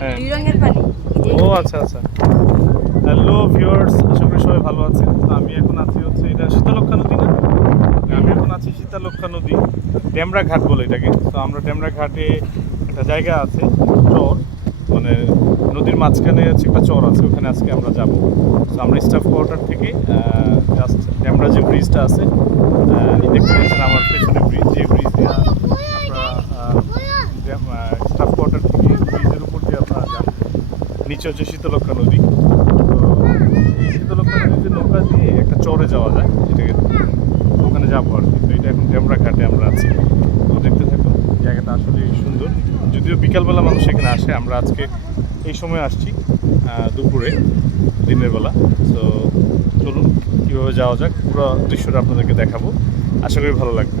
হ্যাঁ। দুই রঙের পানি ও আচ্ছা আচ্ছা। হ্যালো ভিউয়ার্স আশা করি সবাই ভালো আছেন। আমি এখন আছি হচ্ছে এটা শীতলক্ষা নদী না? আমি এখন আছি শীতলক্ষা নদী ডেমরা ঘাট বলে এটাকে। তো আমরা ডেমরা ঘাটে একটা জায়গা আছে চর। মানে নদীর মাঝখানে আছে একটা চর আছে ওখানে আজকে আমরা যাব। তো আমরা স্টাফ কোয়ার্টার থেকে জাস্ট ডেমরা যে ব্রিজটা আছে দেখতে পাচ্ছেন আমার পেছনে ব্রিজ যে ব্রিজ দিয়ে আমরা স্টাফ কোয়ার্টার থেকে আপনারা যান নিচে হচ্ছে শীতলক্ষা নদী। শীতলক্ষা নদীতে নৌকা দিয়ে একটা চরে যাওয়া যায় যেটাকে ওখানে যাব আর কি। তো এটা এখন ডেমরা ঘাটে আমরা আছি। তো দেখতে থাকুন, জায়গাটা আসলে সুন্দর। যদিও বিকালবেলা মানুষ এখানে আসে, আমরা আজকে এই সময় আসছি দুপুরে, দিনের বেলা। তো চলুন, কীভাবে যাওয়া যাক, পুরো দৃশ্যটা আপনাদেরকে দেখাবো। আশা করি ভালো লাগবে।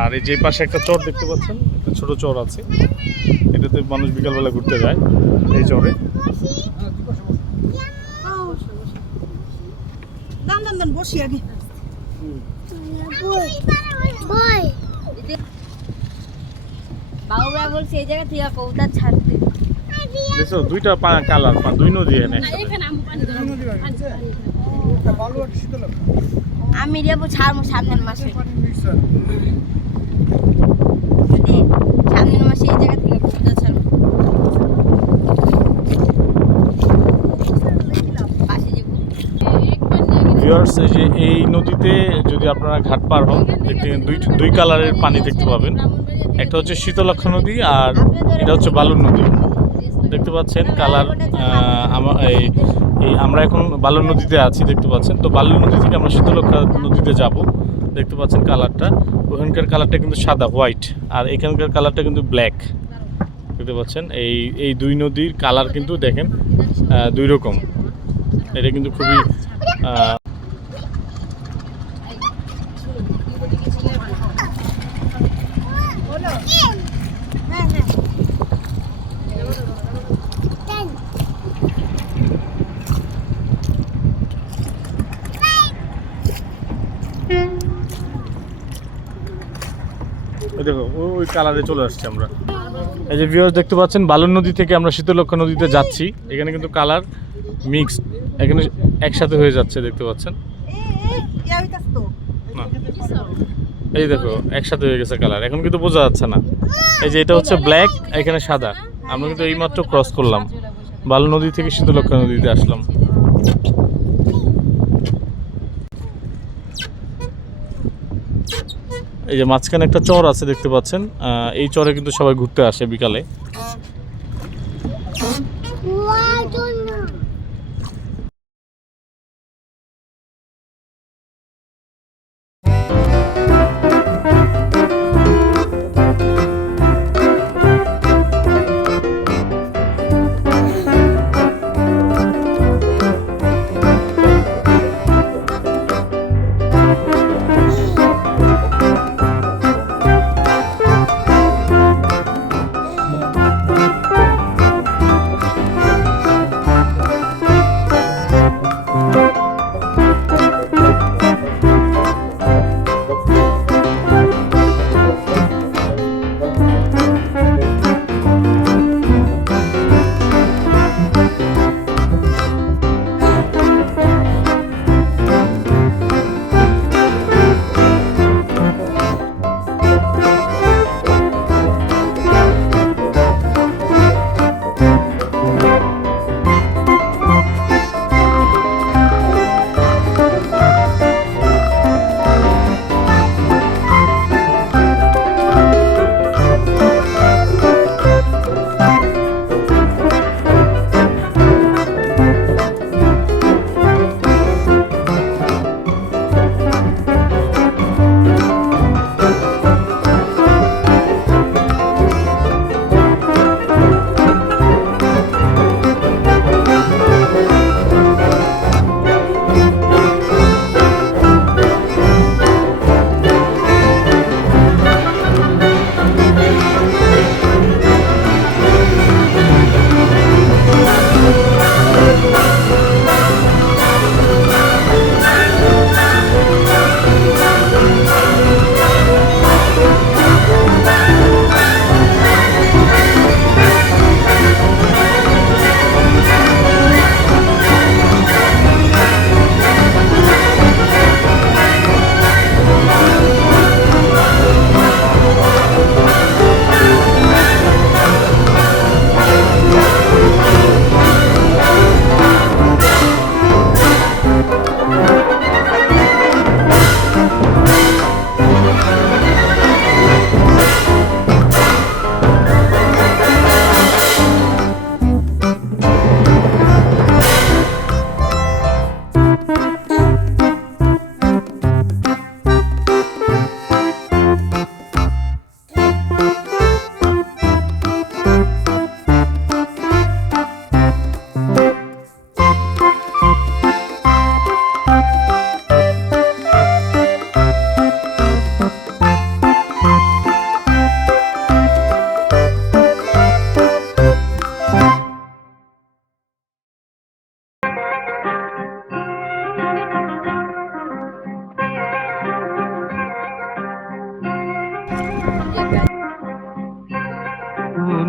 আর এই যে পাশে একটা চর দেখতে পাচ্ছেন একটা ছোট চর আছে। এটাতে মানুষ বিকালবেলা ঘুরতে যায় এই চরে। বাবুরা বলছে এই জায়গা থেকে কবুতর ছাড়তে। দেখছ দুইটা পা কালার পা দুই নদী এনে। আমি যাব ছাড়বো সামনের মাসে। যদি সামনের মাসে এই জায়গা থেকে কবুতর ছাড়বো পাশে ভিউয়ার্স এই যে এই নদীতে যদি আপনারা ঘাট পার হন দেখতে দুই দুই কালারের পানি দেখতে পাবেন। একটা হচ্ছে শীতলক্ষা নদী আর এটা হচ্ছে বালুর নদী। দেখতে পাচ্ছেন কালার আমার এই এই আমরা এখন বালুর নদীতে আছি, দেখতে পাচ্ছেন। তো বালুর নদী থেকে আমরা শীতলক্ষা নদীতে যাব। দেখতে পাচ্ছেন কালারটা। ওখানকার কালারটা কিন্তু সাদা, হোয়াইট। আর এখানকার কালারটা কিন্তু ব্ল্যাক। দেখতে পাচ্ছেন? এই এই দুই নদীর কালার কিন্তু দেখেন দুই রকম। এটা কিন্তু খুবই আহ, ওই দেখো ওই কালারে চলে আসছে আমরা। এই যে ভিউয়ার্স দেখতে পাচ্ছেন, বালুর নদী থেকে আমরা শীতলক্ষা নদীতে যাচ্ছি। এখানে কিন্তু কালার মিক্সড এখানে একসাথে হয়ে যাচ্ছে, দেখতে পাচ্ছেন? এই দেখো, একসাথে হয়ে গেছে কালার এখন কিন্তু বোঝা যাচ্ছে না। এই যে এটা হচ্ছে ব্ল্যাক এখানে সাদা। আমরা কিন্তু এইমাত্র ক্রস করলাম। বালু নদী থেকে শীতলক্ষা নদীতে আসলাম। এই যে মাঝখানে একটা চর আছে দেখতে পাচ্ছেন। এই চরে কিন্তু সবাই ঘুরতে আসে বিকালে।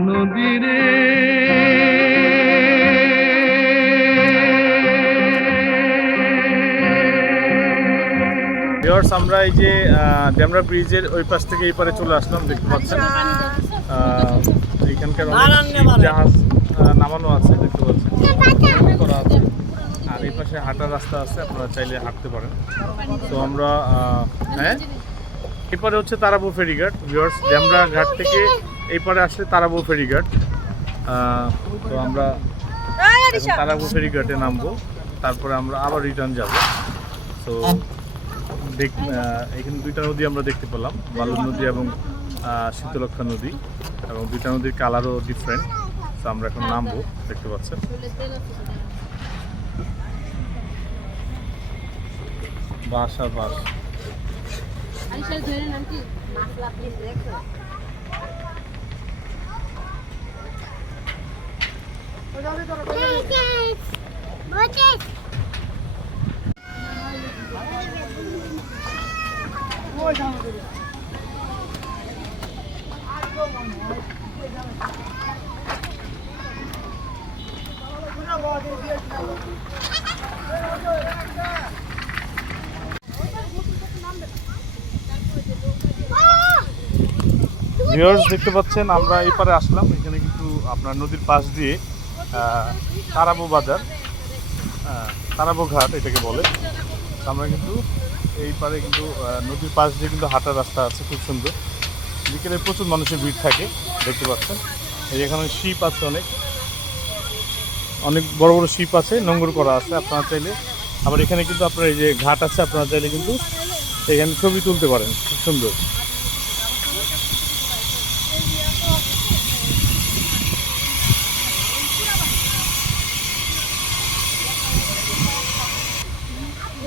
নদীরে। ভিওর্স আমরা এই যে ডেমরা ব্রিজের ওই পাশ থেকে এই পারে চলে আসলাম দেখতে পাচ্ছেন? আচ্ছা। এইখানকার অনেক জাহাজ নামানো আছে দেখতে পাচ্ছেন? আচ্ছা। করা আছে। আর এই পাশে হাঁটার রাস্তা আছে আপনারা চাইলে হাঁটতে পারেন। তো আমরা হ্যাঁ? এরপরে হচ্ছে তারাপুর ফেরিঘাট। ভিওর্স ডেমরা ঘাট থেকে এই পারে আসলে তারাবো ফেরিঘাট। তো আমরা তারাবো ফেরিঘাটে নামবো। তারপরে আমরা আবার রিটার্ন যাব। তো দেখ এখানে দুইটা নদী আমরা দেখতে পেলাম। বালুর নদী এবং শীতলক্ষা নদী। এবং দুইটা নদীর কালারও ডিফারেন্ট তো আমরা এখন নামবো। দেখতে পাচ্ছেন? বাস আর বাস ভিউয়ার্স দেখতে পাচ্ছেন আমরা এই পারে আসলাম। এখানে কিন্তু আপনার নদীর পাশ দিয়ে তারাবো বাজার। তারাবো ঘাট এটাকে বলে। আমরা কিন্তু এই পারে কিন্তু নদীর পাশ দিয়ে কিন্তু হাঁটার রাস্তা আছে, খুব সুন্দর। বিকেলে প্রচুর মানুষের ভিড় থাকে, দেখতে পাচ্ছেন। এই এখানে শিপ আছে অনেক। অনেক বড় বড় শিপ আছে নোংর করা আছে, আপনারা চাইলে। আবার এখানে কিন্তু আপনার এই যে ঘাট আছে, আপনারা চাইলে কিন্তু এখানে ছবি তুলতে পারেন, খুব সুন্দর।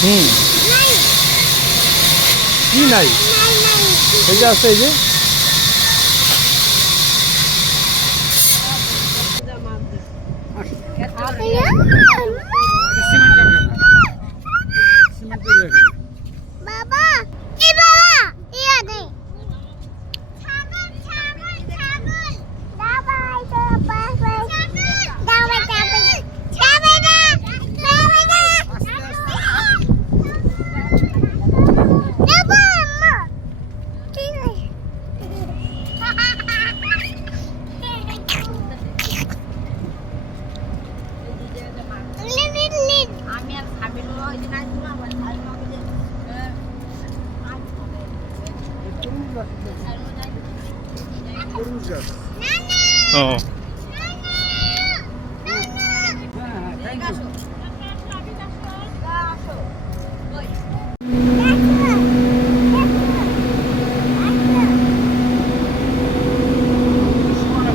হুম। কি নাই। এই যে আছে এই যে সিমেন্ট কারখানা সিমেন্ট তৈরি এখানে বাবা এই বাবা ইয়া দে ছাগল ছাগল ছাগল বাবা এই তো বাবা দাও দাও যাবে না যাবে না বাবা আম্মা ঠিক লিন লিন লিন আমি আর খাবি না ওই যে নাই তুমি আবার খাই না ওই যে তরমুজ গাছ তরমুজ গাছ ও